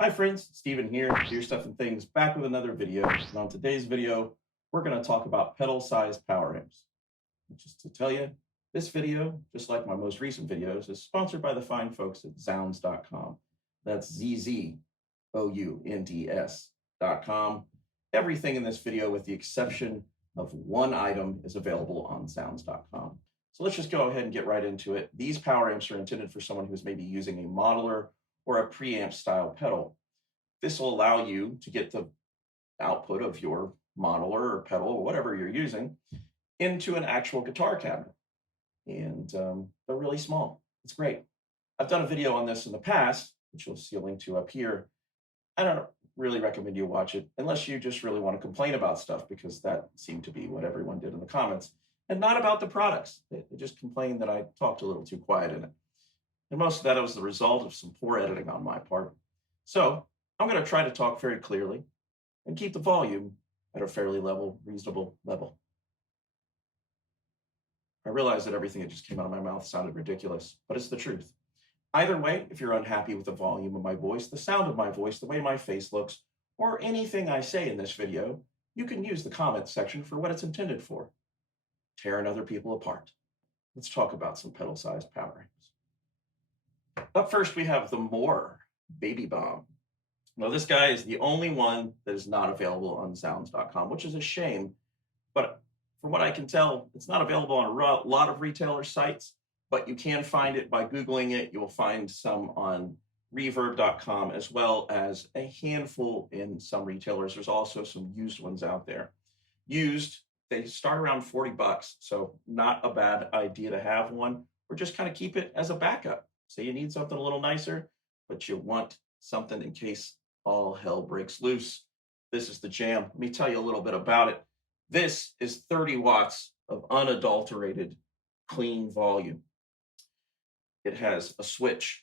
Hi friends, Stephen here, Dear Stuff and Things, back with another video. And on today's video, we're going to talk about pedal-sized power amps. Just to tell you, this video, just like my most recent videos, is sponsored by the fine folks at zounds.com. That's ZZOUNDS.com. Everything in this video, with the exception of one item, is available on zounds.com. So let's just go ahead and get right into it. These power amps are intended for someone who's maybe using a modeler or a preamp style pedal. This will allow you to get the output of your modeler or pedal or whatever you're using into an actual guitar cabinet. And they're really small. It's great. I've done a video on this in the past, which you'll see a link to up here. I don't really recommend you watch it unless you just really want to complain about stuff, because that seemed to be what everyone did in the comments, and not about the products. They just complained that I talked a little too quiet in it. And most of that was the result of some poor editing on my part. So I'm going to try to talk very clearly and keep the volume at a fairly reasonable level. I realize that everything that just came out of my mouth sounded ridiculous, but it's the truth. Either way, if you're unhappy with the volume of my voice, the sound of my voice, the way my face looks, or anything I say in this video, you can use the comments section for what it's intended for: tearing other people apart. Let's talk about some pedal-sized power amps. Up first, we have the Mooer Baby Bomb. Now, this guy is the only one that is not available on zounds.com, which is a shame. But from what I can tell, it's not available on a lot of retailer sites, but you can find it by Googling it. You will find some on reverb.com, as well as a handful in some retailers. There's also some used ones out there. Used, they start around 40 bucks, so not a bad idea to have one, or just kind of keep it as a backup. So you need something a little nicer, but you want something in case all hell breaks loose. This is the jam. Let me tell you a little bit about it. This is 30 watts of unadulterated, clean volume. It has a switch,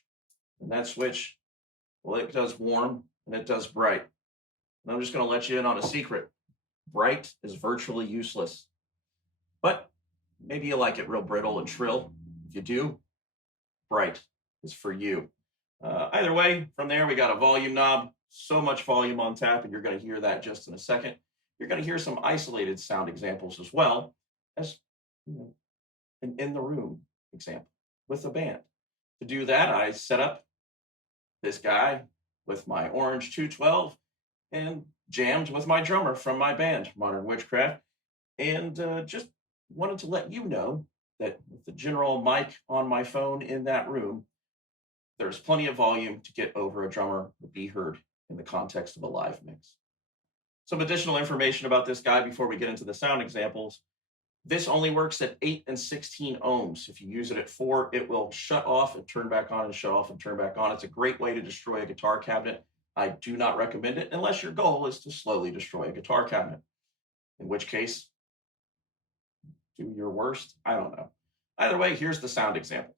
and that switch, well, it does warm and it does bright. And I'm just going to let you in on a secret. Bright is virtually useless, but maybe you like it real brittle and shrill. If you do, bright is for you. Either way, from there, we got a volume knob, so much volume on tap, and you're going to hear that just in a second. You're going to hear some isolated sound examples, as well as an in the room example with a band. To do that, I set up this guy with my orange 212 and jammed with my drummer from my band, Modern Witchcraft, and just wanted to let you know that with the general mic on my phone in that room, there's plenty of volume to get over a drummer or be heard in the context of a live mix. Some additional information about this guy before we get into the sound examples. This only works at 8 and 16 ohms. If you use it at 4, it will shut off and turn back on, and shut off and turn back on. It's a great way to destroy a guitar cabinet. I do not recommend it unless your goal is to slowly destroy a guitar cabinet, in which case, do your worst. I don't know. Either way, here's the sound example.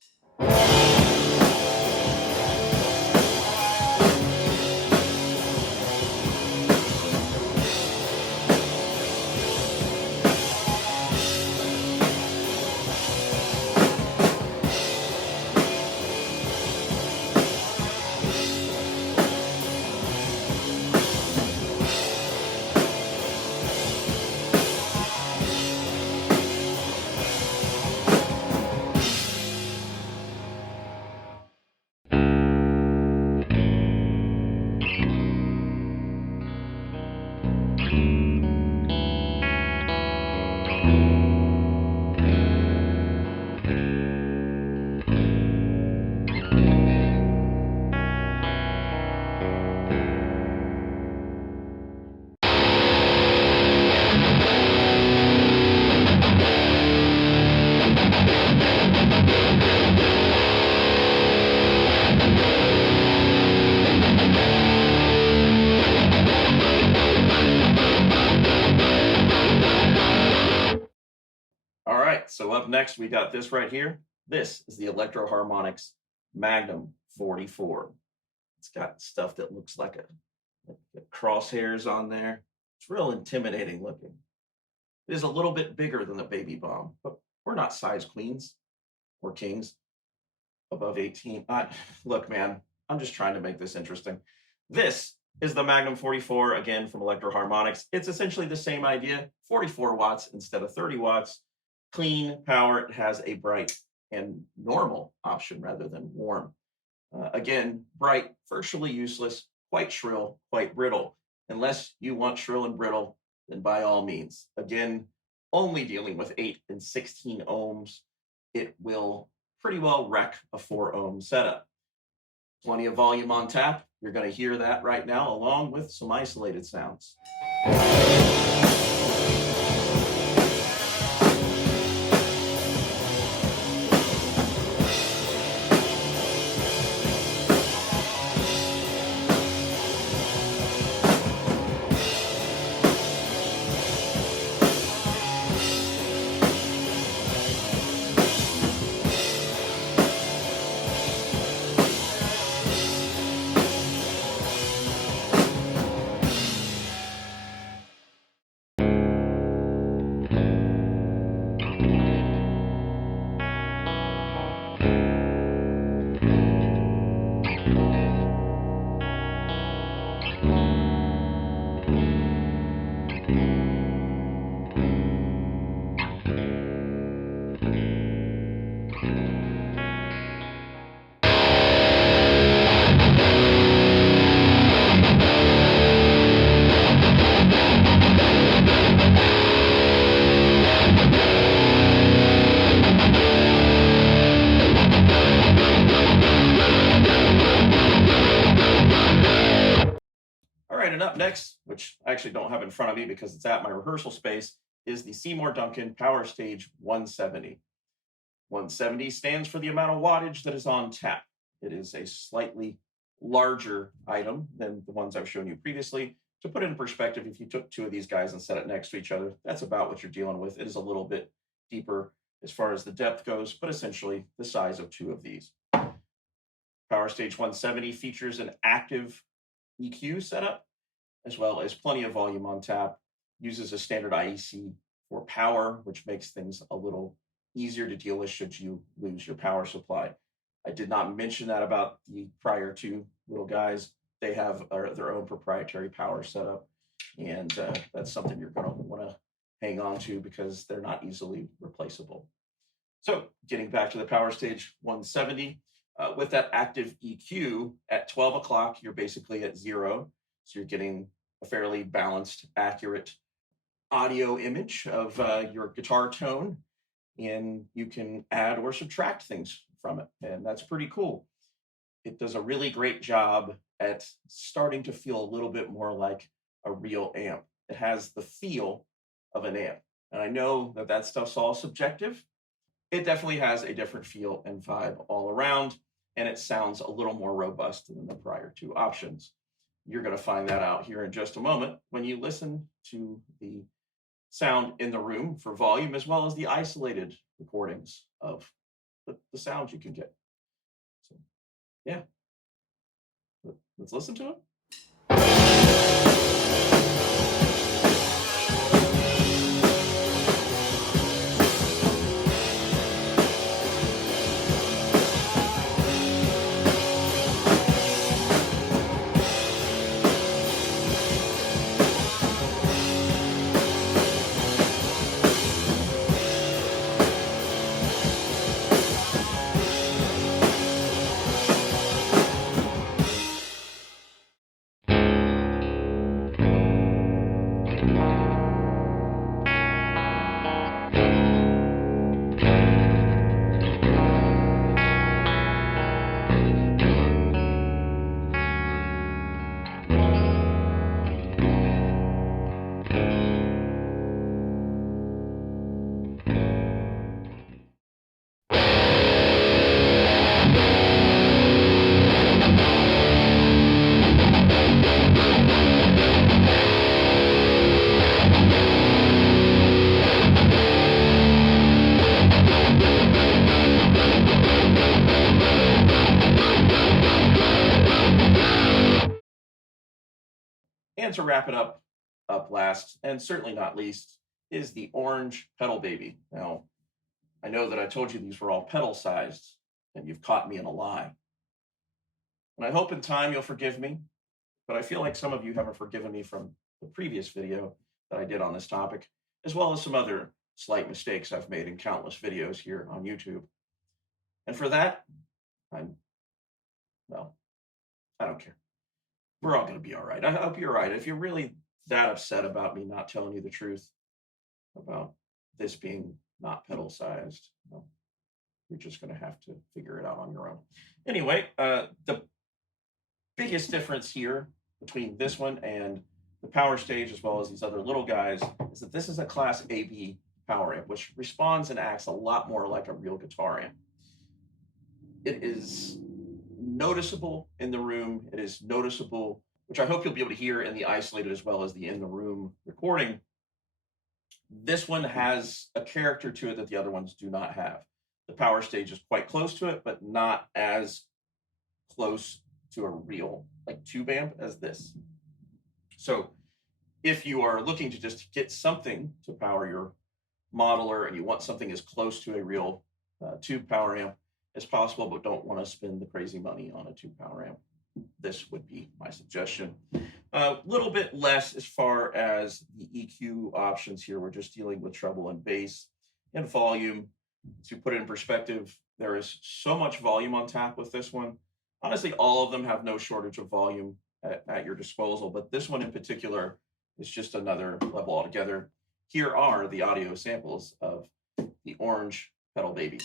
So up next, we got this right here. This is the Electro Harmonix Magnum 44. It's got stuff that looks like crosshairs on there. It's real intimidating looking. It is a little bit bigger than the Baby Bomb, but we're not size queens or kings above 18. Look, man, I'm just trying to make this interesting. This is the Magnum 44, again, from Electro Harmonics. It's essentially the same idea, 44 watts instead of 30 watts. Clean power. It has a bright and normal option rather than warm. Again, bright, virtually useless, quite shrill, quite brittle. Unless you want shrill and brittle, then by all means. Again, only dealing with 8 and 16 ohms, it will pretty well wreck a 4 ohm setup. Plenty of volume on tap. You're going to hear that right now, along with some isolated sounds. And up next, which I actually don't have in front of me because it's at my rehearsal space, is the Seymour Duncan PowerStage 170. 170 stands for the amount of wattage that is on tap. It is a slightly larger item than the ones I've shown you previously. To put it in perspective, if you took two of these guys and set it next to each other, that's about what you're dealing with. It is a little bit deeper as far as the depth goes, but essentially the size of two of these. PowerStage 170 features an active EQ setup, as well as plenty of volume on tap, uses a standard IEC for power, which makes things a little easier to deal with should you lose your power supply. I did not mention that about the prior two little guys. They have their own proprietary power setup, and that's something you're going to want to hang on to because they're not easily replaceable. So getting back to the PowerStage 170, with that active EQ at 12 o'clock, you're basically at 0. So you're getting a fairly balanced, accurate audio image of your guitar tone, and you can add or subtract things from it, and that's pretty cool. It does a really great job at starting to feel a little bit more like a real amp. It has the feel of an amp, and I know that that stuff's all subjective. It definitely has a different feel and vibe all around, and it sounds a little more robust than the prior two options. You're going to find that out here in just a moment when you listen to the sound in the room for volume, as well as the isolated recordings of the sound you can get. So, yeah, let's listen to it. And to wrap it up last, and certainly not least, is the orange pedal baby. Now, I know that I told you these were all pedal sized, and you've caught me in a lie. And I hope in time you'll forgive me, but I feel like some of you haven't forgiven me from the previous video that I did on this topic, as well as some other slight mistakes I've made in countless videos here on YouTube. And for that, well, I don't care. We're all going to be all right. I hope you're all right. If you're really that upset about me not telling you the truth about this being not pedal sized, well, you're just going to have to figure it out on your own. Anyway, the biggest difference here between this one and the PowerStage, as well as these other little guys, is that this is a Class AB power amp, which responds and acts a lot more like a real guitar amp. It is noticeable in the room. It is noticeable, which I hope you'll be able to hear in the isolated as well as the in the room recording. This one has a character to it that the other ones do not have. The PowerStage is quite close to it, but not as close to a real tube amp as this. So if you are looking to just get something to power your modeler and you want something as close to a real tube power amp as possible, but don't want to spend the crazy money on a tube power amp, this would be my suggestion. A little bit less as far as the EQ options here. We're just dealing with treble and bass and volume. To put it in perspective, there is so much volume on tap with this one. Honestly, all of them have no shortage of volume at your disposal, but this one in particular is just another level altogether. Here are the audio samples of the orange pedal baby.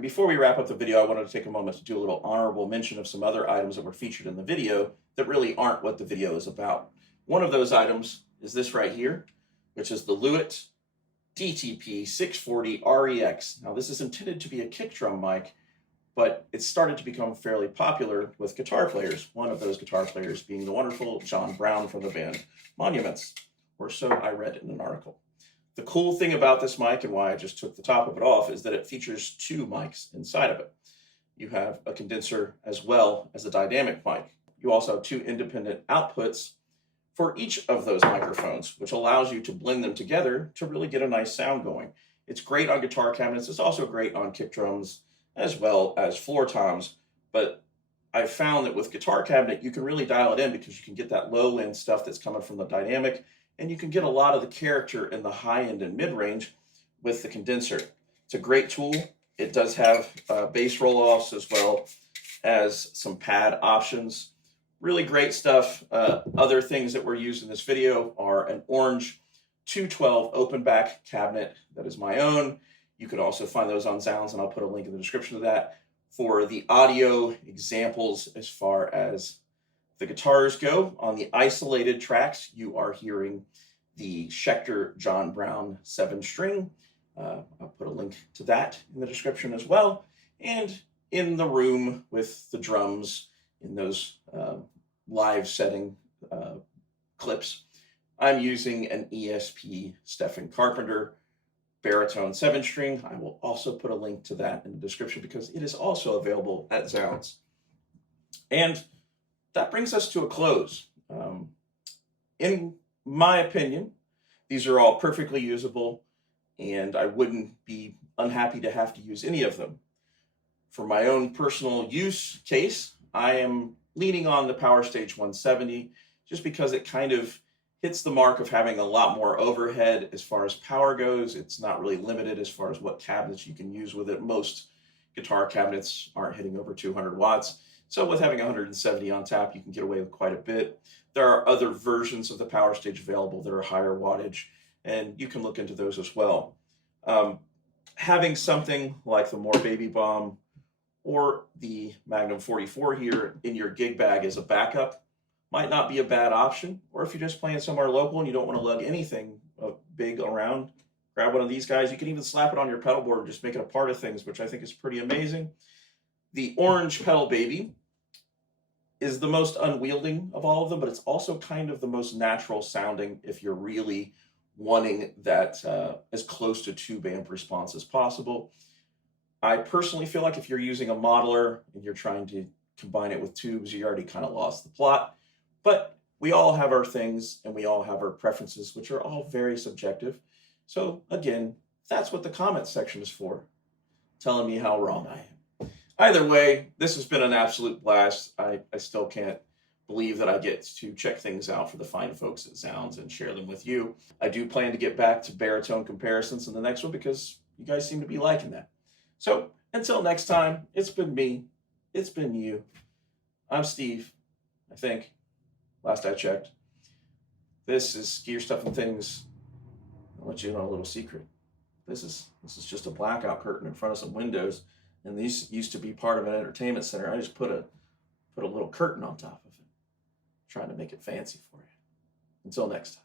Before we wrap up the video, I wanted to take a moment to do a little honorable mention of some other items that were featured in the video that really aren't what the video is about. One of those items is this right here, which is the Lewitt DTP 640 REX. Now, this is intended to be a kick drum mic, but it started to become fairly popular with guitar players, one of those guitar players being the wonderful John Brown from the band Monuments, or so I read in an article. The cool thing about this mic, and why I just took the top of it off, is that it features two mics inside of it. You have a condenser as well as a dynamic mic. You also have two independent outputs for each of those microphones, which allows you to blend them together to really get a nice sound going. It's great on guitar cabinets. It's also great on kick drums as well as floor toms. But I've found that with guitar cabinet, you can really dial it in because you can get that low end stuff that's coming from the dynamic, and you can get a lot of the character in the high end and mid range with the condenser. It's a great tool. It does have bass roll-offs as well as some pad options. Really great stuff. Other things that were used in this video are an orange 212 open back cabinet that is my own. You could also find those on Zounds, and I'll put a link in the description of that. For the audio examples as far as the guitars go, on the isolated tracks, you are hearing the Schecter John Brown 7-string. I'll put a link to that in the description as well. And in the room with the drums in those live setting clips, I'm using an ESP Stephen Carpenter Baritone 7-string. I will also put a link to that in the description because it is also available at Zounds. And that brings us to a close. In my opinion, these are all perfectly usable, and I wouldn't be unhappy to have to use any of them. For my own personal use case, I am leaning on the PowerStage 170 just because it kind of hits the mark of having a lot more overhead as far as power goes. It's not really limited as far as what cabinets you can use with it. Most guitar cabinets aren't hitting over 200 watts. So with having 170 on tap, you can get away with quite a bit. There are other versions of the PowerStage available that are higher wattage, and you can look into those as well. Having something like the Mooer Baby Bomb or the Magnum 44 here in your gig bag as a backup might not be a bad option. Or if you're just playing somewhere local and you don't want to lug anything big around, grab one of these guys. You can even slap it on your pedal board and just make it a part of things, which I think is pretty amazing. The orange pedal baby is the most unwielding of all of them, but it's also kind of the most natural sounding if you're really wanting that as close to tube amp response as possible. I personally feel like if you're using a modeler and you're trying to combine it with tubes, you already kind of lost the plot. But we all have our things and we all have our preferences, which are all very subjective. So again, that's what the comment section is for, telling me how wrong I am. Either way, this has been an absolute blast. I still can't believe that I get to check things out for the fine folks at Zounds and share them with you. I do plan to get back to baritone comparisons in the next one because you guys seem to be liking that. So until next time, it's been me, it's been you. I'm Steve, I think, last I checked. This is Gear Stuff and Things. I'll let you know a little secret. This is just a blackout curtain in front of some windows, and these used to be part of an entertainment center. I just put a little curtain on top of it, trying to make it fancy for you. Until next time.